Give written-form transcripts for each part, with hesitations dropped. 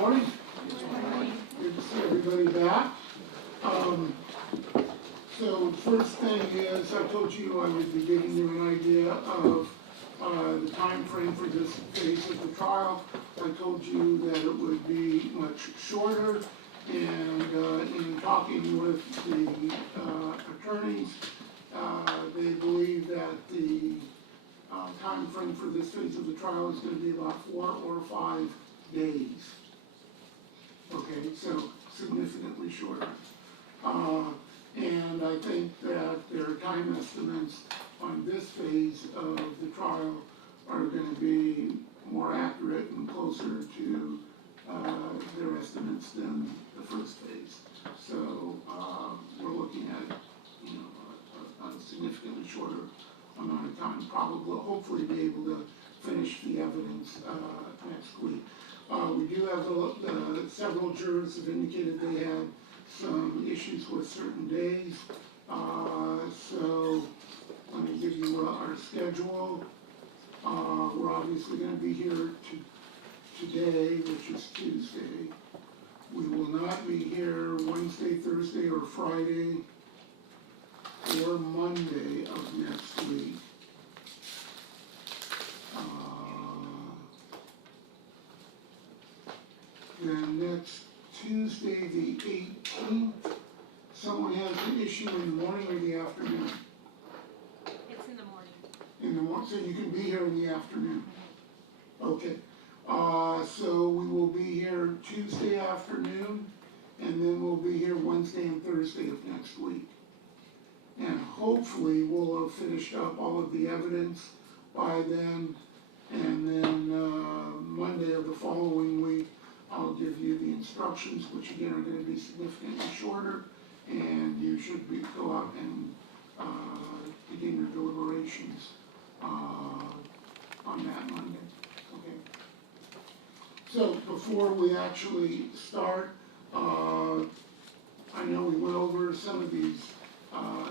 morning. Good to see everybody back. So first thing is, I told you I would be giving you an idea of the time frame for this phase of the trial. I told you that it would be much shorter, and in talking with the attorneys, they believe that the time frame for this phase of the trial is going to be about 4 or 5 days. Okay, so significantly shorter. And I think that their time estimates on this phase of the trial are going to be more accurate and closer to their estimates than the first phase. So we're looking at, a significantly shorter amount of time, probably, hopefully be able to finish the evidence next week. We do have several jurors have indicated they had some issues with certain days. So let me give you our schedule. We're obviously going to be here today, which is Tuesday. We will not be here Wednesday, Thursday, or Friday, or Monday of next week. Then next Tuesday, the 18th, someone has an issue in the morning or the afternoon? It's in the morning. In the morning, so you can be here in the afternoon. Okay. So we will be here Tuesday afternoon, and then we'll be here Wednesday and Thursday of next week. And hopefully we'll have finished up all of the evidence by then, and then Monday of the following week, I'll give you the instructions, which again are going to be significantly shorter, and you should go out and begin your deliberations on that Monday. Okay. So before we actually start, I know we went over some of these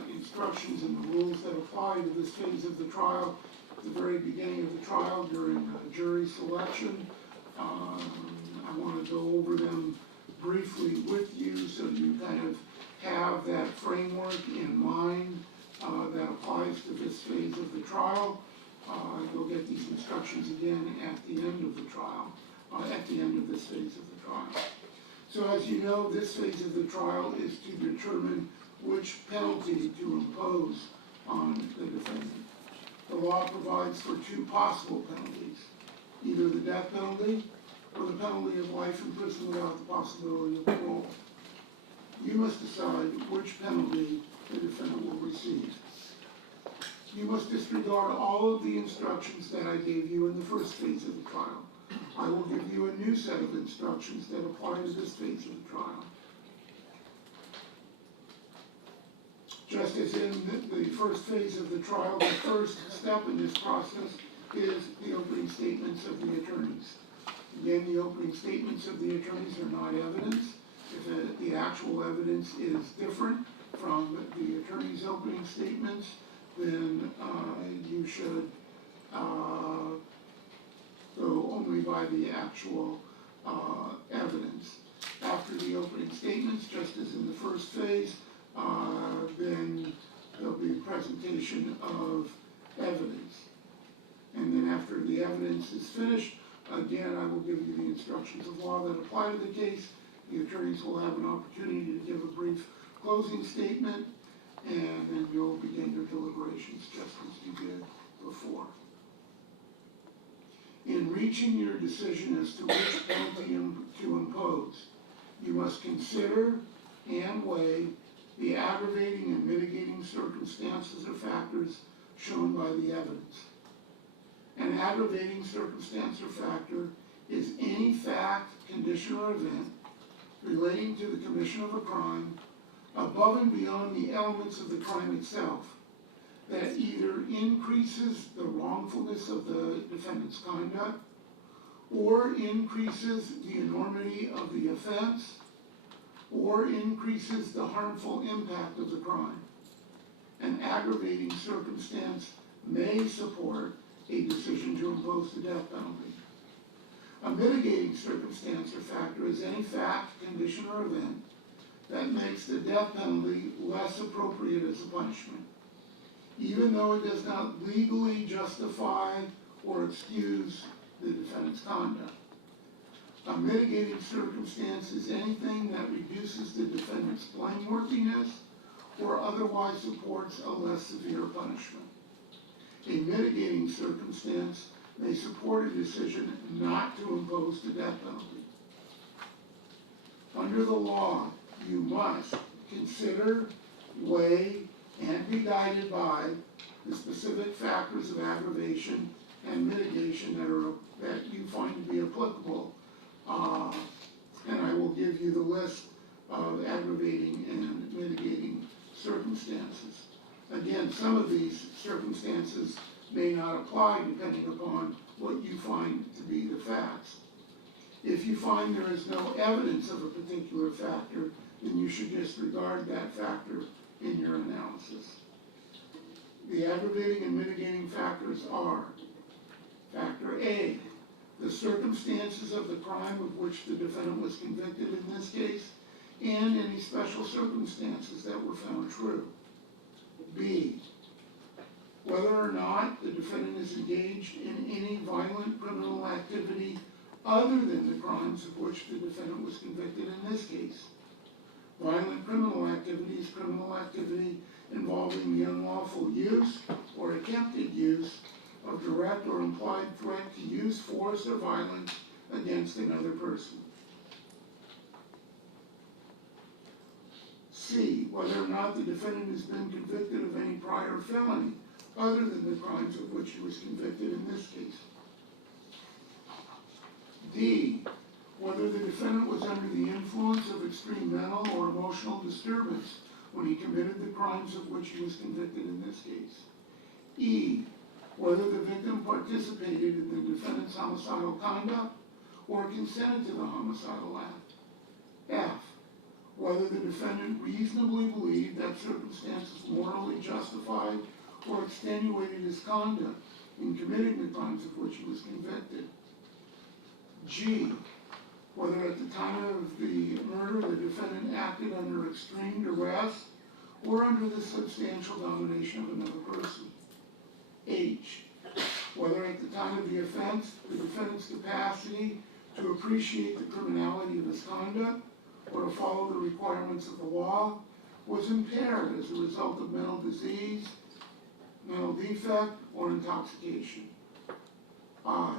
instructions and the rules that apply to this phase of the trial at the very beginning of the trial during jury selection. I want to go over them briefly with you so you kind of have that framework in mind that applies to this phase of the trial. You'll get these instructions again at the end of the trial, at the end of this phase of the trial. So as you know, this phase of the trial is to determine which penalty to impose on the defendant. The law provides for 2 possible penalties, either the death penalty or the penalty of life in prison without the possibility of parole. You must decide which penalty the defendant will receive. You must disregard all of the instructions that I gave you in the first phase of the trial. I will give you a new set of instructions that apply to this phase of the trial. Just as in the first phase of the trial, the first step in this process is the opening statements of the attorneys. Again, the opening statements of the attorneys are not evidence. If the actual evidence is different from the attorney's opening statements, then you should go only by the actual evidence. After the opening statements, just as in the first phase, then there'll be a presentation of evidence. And then after the evidence is finished, again, I will give you the instructions of law that apply to the case. The attorneys will have an opportunity to give a brief closing statement, and then you'll begin your deliberations just as you did before. In reaching your decision as to which penalty to impose, you must consider and weigh the aggravating and mitigating circumstances or factors shown by the evidence. An aggravating circumstance or factor is any fact, condition, or event relating to the commission of a crime above and beyond the elements of the crime itself that either increases the wrongfulness of the defendant's conduct or increases the enormity of the offense or increases the harmful impact of the crime. An aggravating circumstance may support a decision to impose the death penalty. A mitigating circumstance or factor is any fact, condition, or event that makes the death penalty less appropriate as a punishment, even though it does not legally justify or excuse the defendant's conduct. A mitigating circumstance is anything that reduces the defendant's blameworthiness or otherwise supports a less severe punishment. A mitigating circumstance may support a decision not to impose the death penalty. Under the law, you must consider, weigh, and be guided by the specific factors of aggravation and mitigation that you find to be applicable. And I will give you the list of aggravating and mitigating circumstances. Again, some of these circumstances may not apply depending upon what you find to be the facts. If you find there is no evidence of a particular factor, then you should disregard that factor in your analysis. The aggravating and mitigating factors are: Factor A, the circumstances of the crime of which the defendant was convicted in this case, and any special circumstances that were found true. B, whether or not the defendant is engaged in any violent criminal activity other than the crimes of which the defendant was convicted in this case. Violent criminal activity is criminal activity involving the unlawful use or attempted use of direct or implied threat to use force or violence against another person. C, whether or not the defendant has been convicted of any prior felony other than the crimes of which he was convicted in this case. D, whether the defendant was under the influence of extreme mental or emotional disturbance when he committed the crimes of which he was convicted in this case. E, whether the victim participated in the defendant's homicidal conduct or consented to the homicidal act. F, whether the defendant reasonably believed that circumstances morally justified or extenuated his conduct in committing the crimes of which he was convicted. G, whether at the time of the murder the defendant acted under extreme duress or under the substantial domination of another person. H, whether at the time of the offense the defendant's capacity to appreciate the criminality of his conduct or to follow the requirements of the law was impaired as a result of mental disease, mental defect, or intoxication. I,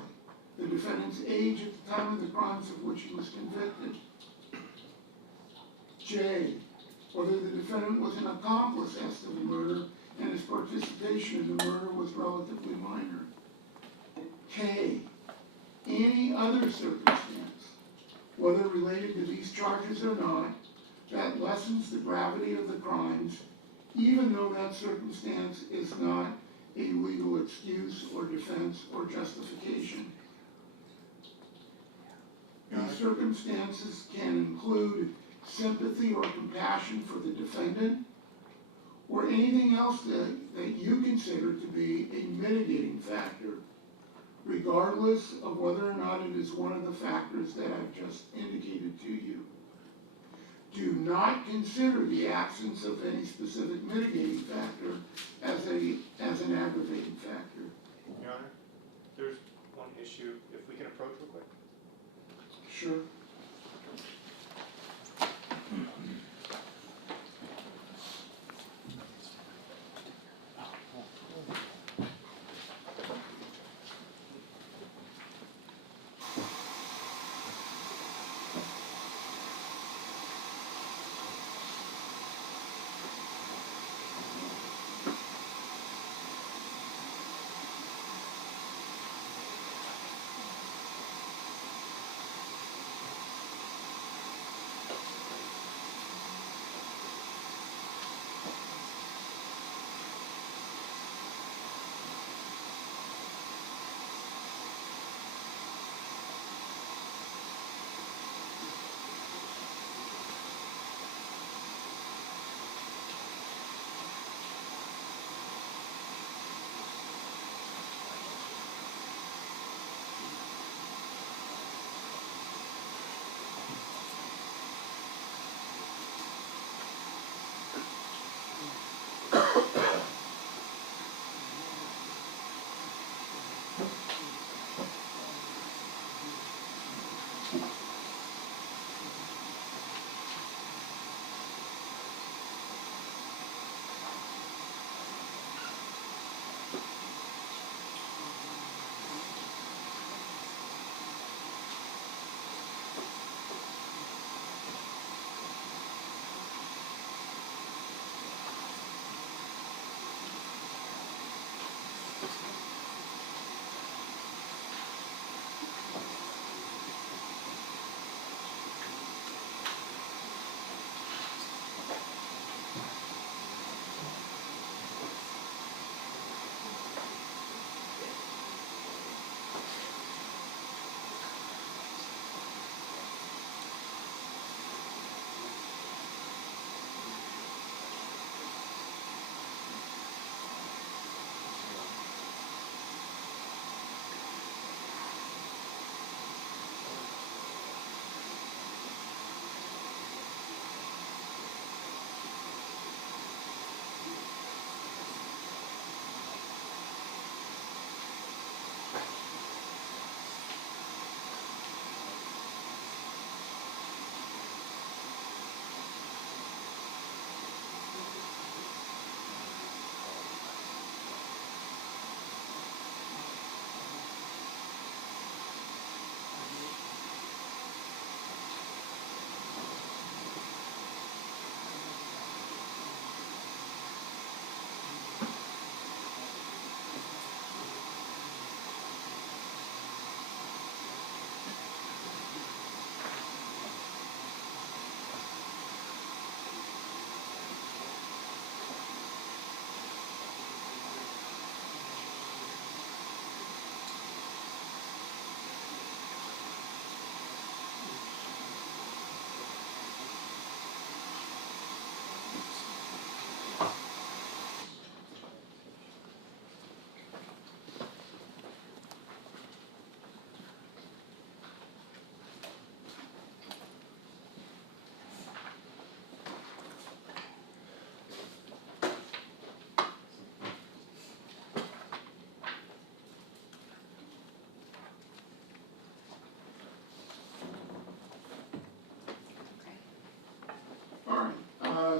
the defendant's age at the time of the crimes of which he was convicted. J, whether the defendant was an accomplice as to the murder and his participation in the murder was relatively minor. K, any other circumstance, whether related to these charges or not, that lessens the gravity of the crimes, even though that circumstance is not a legal excuse or defense or justification. These circumstances can include sympathy or compassion for the defendant, or anything else that you consider to be a mitigating factor, regardless of whether or not it is one of the factors that I've just indicated to you. Do not consider the absence of any specific mitigating factor as an aggravating factor. Your Honor, there's one issue, if we can approach real quick. Sure.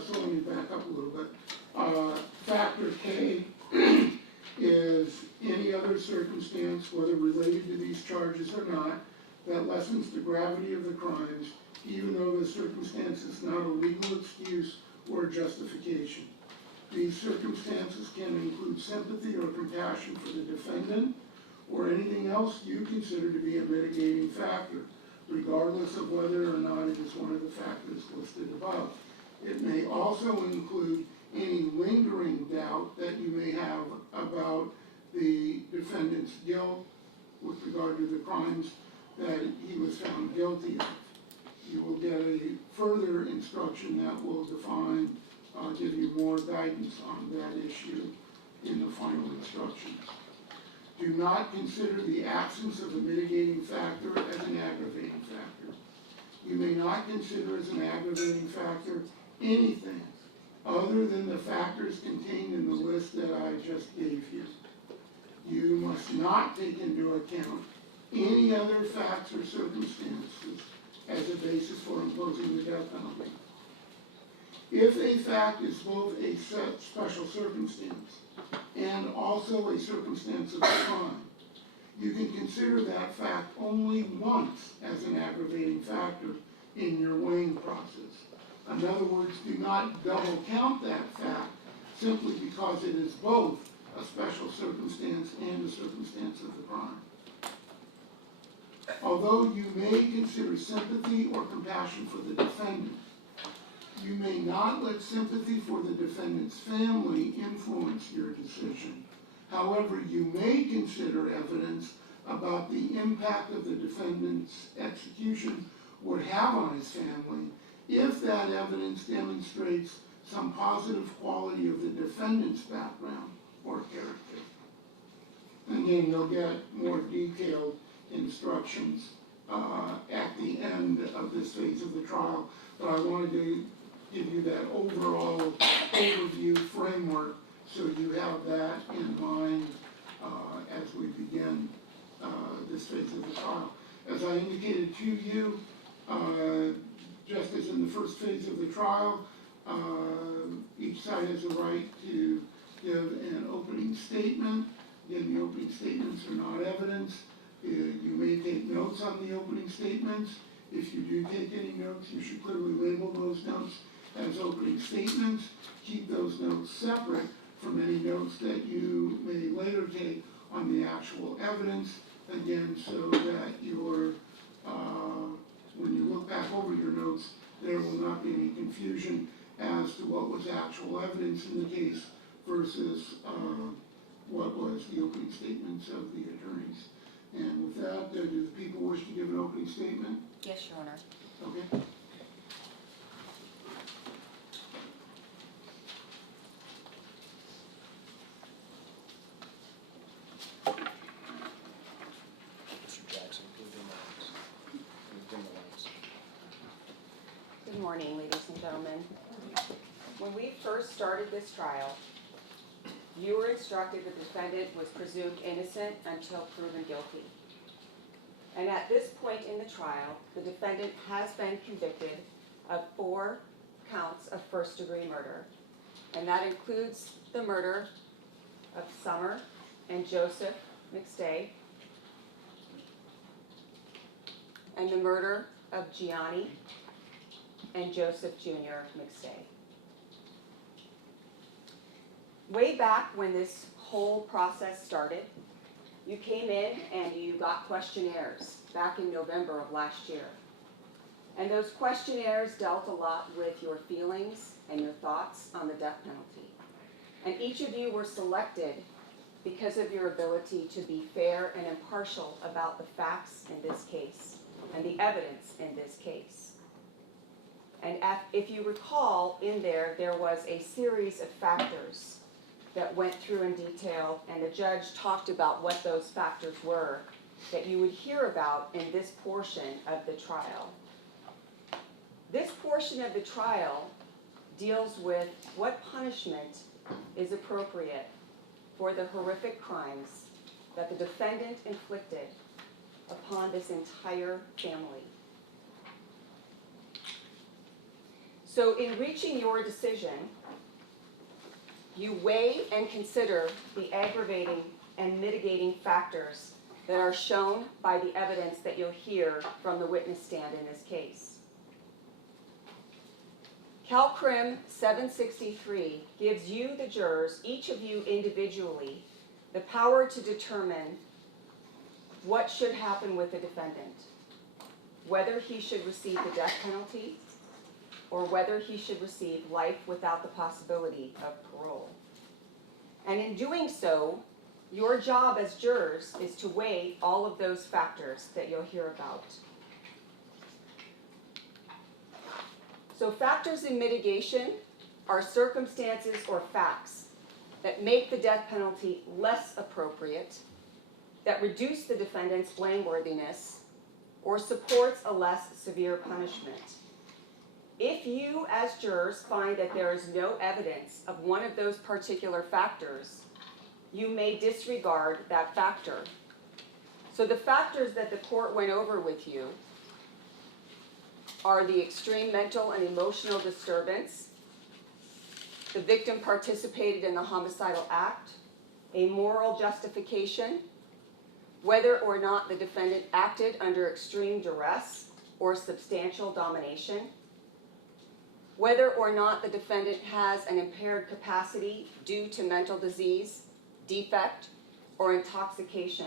So let me back up a little bit. Factor K is any other circumstance, whether related to these charges or not, that lessens the gravity of the crimes, even though the circumstance is not a legal excuse or justification. These circumstances can include sympathy or compassion for the defendant, or anything else you consider to be a mitigating factor, regardless of whether or not it is one of the factors listed above. It may also include any lingering doubt that you may have about the defendant's guilt with regard to the crimes that he was found guilty of. You will get a further instruction that will define, give you more guidance on that issue in the final instructions. Do not consider the absence of a mitigating factor as an aggravating factor. You may not consider as an aggravating factor anything other than the factors contained in the list that I just gave you. You must not take into account any other facts or circumstances as a basis for imposing the death penalty. If a fact is both a special circumstance and also a circumstance of a crime, you can consider that fact only once as an aggravating factor in your weighing process. In other words, do not double count that fact simply because it is both a special circumstance and a circumstance of the crime. Although you may consider sympathy or compassion for the defendant, you may not let sympathy for the defendant's family influence your decision. However, you may consider evidence about the impact of the defendant's execution would have on his family if that evidence demonstrates some positive quality of the defendant's background or character. Again, you'll get more detailed instructions at the end of this phase of the trial, but I wanted to give you that overall overview framework so you have that in mind as we begin this phase of the trial. As I indicated to you, just as in the first phase of the trial, each side has a right to give an opening statement. Again, the opening statements are not evidence. You may take notes on the opening statements. If you do take any notes, you should clearly label those notes as opening statements. Keep those notes separate from any notes that you may later take actual evidence, again, so that your, when you look back over your notes, there will not be any confusion as to what was actual evidence in the case versus what was the opening statements of the attorneys. And with that, do the people wish to give an opening statement? Yes, Your Honor. Okay. Mr. Jackson, can you dim the lights? Can you dim the lights? Good morning, ladies and gentlemen. When we first started this trial, you were instructed that the defendant was presumed innocent until proven guilty. And at this point in the trial, the defendant has been convicted of 4 counts of first-degree murder. And that includes the murder of Summer and Joseph McStay, and the murder of Gianni and Joseph Jr. McStay. Way back when this whole process started, you came in and you got questionnaires back in November of last year. And those questionnaires dealt a lot with your feelings and your thoughts on the death penalty. And each of you were selected because of your ability to be fair and impartial about the facts in this case and the evidence in this case. And if you recall, in there was a series of factors that went through in detail, and the judge talked about what those factors were that you would hear about in this portion of the trial. This portion of the trial deals with what punishment is appropriate for the horrific crimes that the defendant inflicted upon this entire family. So in reaching your decision, you weigh and consider the aggravating and mitigating factors that are shown by the evidence that you'll hear from the witness stand in this case. CalCrim 763 gives you, the jurors, each of you individually, the power to determine what should happen with the defendant, whether he should receive the death penalty or whether he should receive life without the possibility of parole. And in doing so, your job as jurors is to weigh all of those factors that you'll hear about. So factors in mitigation are circumstances or facts that make the death penalty less appropriate, that reduce the defendant's blameworthiness, or supports a less severe punishment. If you, as jurors, find that there is no evidence of one of those particular factors, you may disregard that factor. So the factors that the court went over with you are the extreme mental and emotional disturbance, the victim participated in the homicidal act, a moral justification, whether or not the defendant acted under extreme duress or substantial domination, whether or not the defendant has an impaired capacity due to mental disease, defect, or intoxication,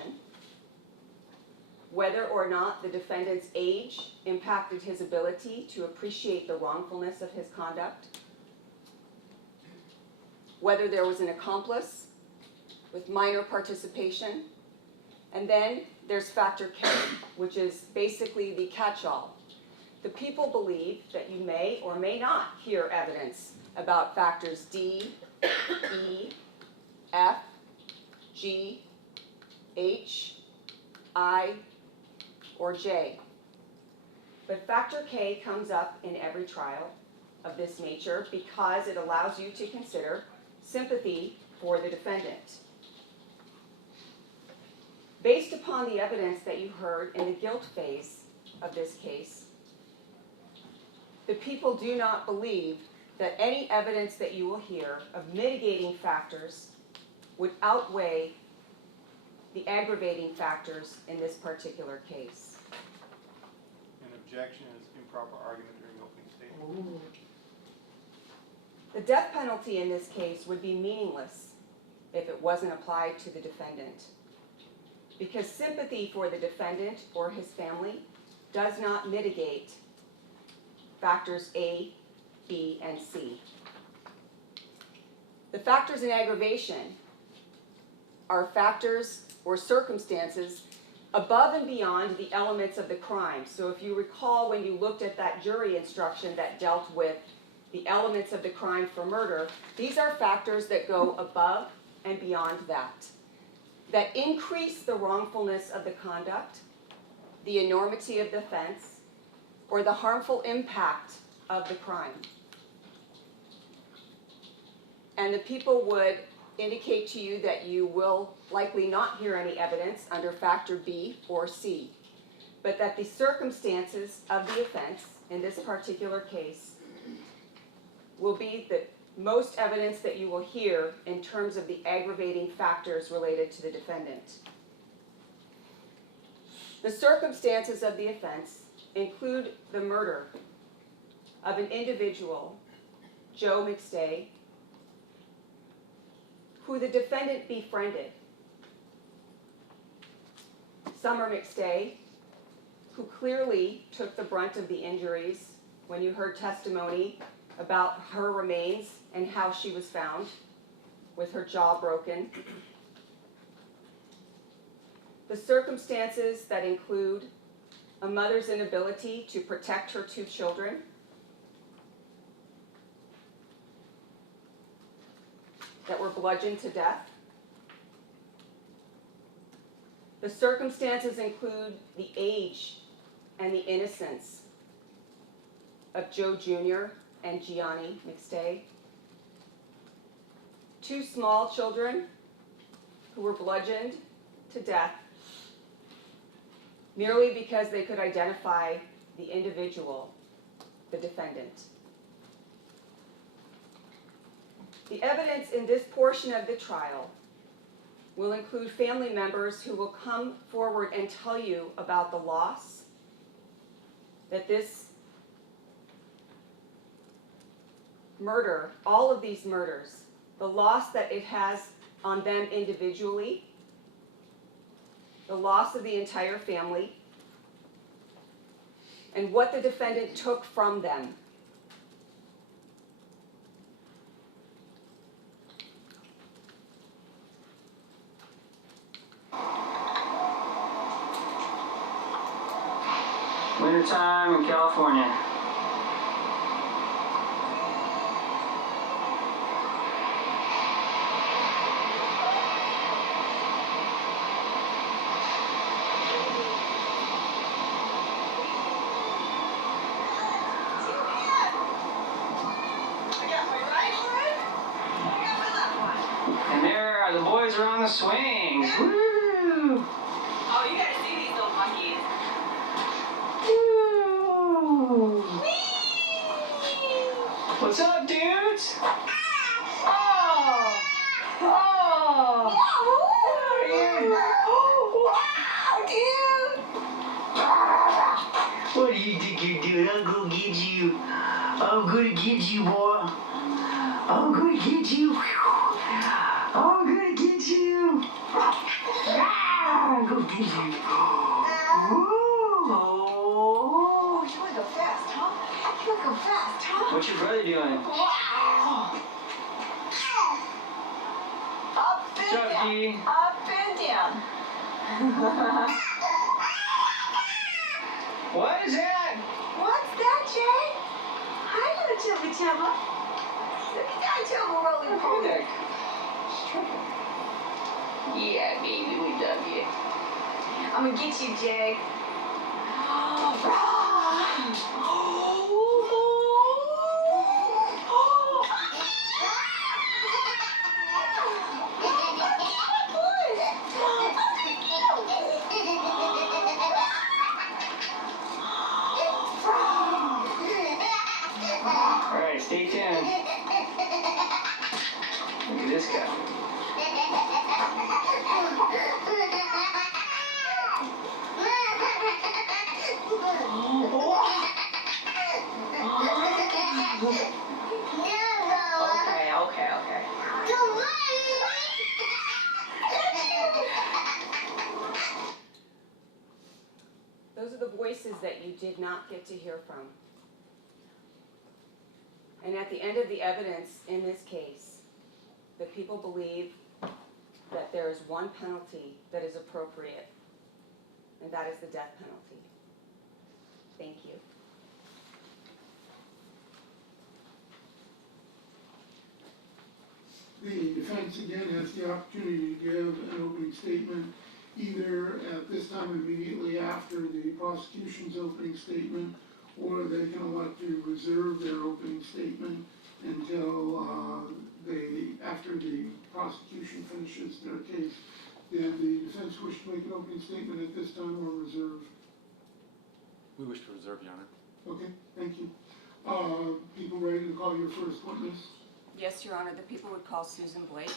whether or not the defendant's age impacted his ability to appreciate the wrongfulness of his conduct, whether there was an accomplice with minor participation, and then there's factor K, which is basically the catch-all. The people believe that you may or may not hear evidence about factors D, E, F, G, H, I, or J. But factor K comes up in every trial of this nature because it allows you to consider sympathy for the defendant. Based upon the evidence that you heard in the guilt phase of this case, the people do not believe that any evidence that you will hear of mitigating factors would outweigh the aggravating factors in this particular case. An objection is improper argument during opening statement. The death penalty in this case would be meaningless if it wasn't applied to the defendant. because sympathy for the defendant or his family does not mitigate factors A, B, and C. The factors in aggravation are factors or circumstances above and beyond the elements of the crime. So if you recall when you looked at that jury instruction that dealt with the elements of the crime for murder, these are factors that go above and beyond that increase the wrongfulness of the conduct, the enormity of the offense, or the harmful impact of the crime. And the people would indicate to you that you will likely not hear any evidence under factor B or C, but that the circumstances of the offense in this particular case will be the most evidence that you will hear in terms of the aggravating factors related to the defendant. The circumstances of the offense include the murder of an individual, Joe McStay, who the defendant befriended. Summer McStay, who clearly took the brunt of the injuries when you heard testimony about her remains and how she was found with her jaw broken. The circumstances that include a mother's inability to protect her 2 children, that were bludgeoned to death. The circumstances include the age and the innocence of Joe Jr. and Gianni McStay, 2 small children who were bludgeoned to death merely because they could identify the individual, the defendant. The evidence in this portion of the trial will include family members who will come forward and tell you about the loss that this murder, all of these murders, the loss that it has on them individually, the loss of the entire family, and what the defendant took from them. Wintertime in California. And there are the boys are on the swings. Woo! Oh, you gotta see these little monkeys. What's up, dudes? Oh! Oh! Wow, dude! What do you think you're doing? I'm gonna get you. I'm gonna get you, boy. I'm gonna get you. I'm gonna get you. I'm gonna get you. Woo! Oh, you wanna go fast, huh? You wanna go fast, huh? What's your brother doing? Wow! Up and What's up, down. G? Up and down. What is that? What's that, Jay? Hi, little chubby chubba. Look at that chubba rolling forward. Yeah, baby, we love you. I'm gonna get you, Jay. All right, stay tuned. Look at this guy. voices that you did not get to hear from. And at the end of the evidence in this case, the people believe that there is one penalty that is appropriate, and that is the death penalty. Thank you. The defense again has the opportunity to give an opening statement either at this time immediately after the prosecution's opening statement, or they can elect to reserve their opening statement until after the prosecution finishes their case. Did the defense wish to make an opening statement at this time or reserve? We wish to reserve, Your Honor. Okay, thank you. People ready to call your first witness? Yes, Your Honor, the people would call Susan Blake.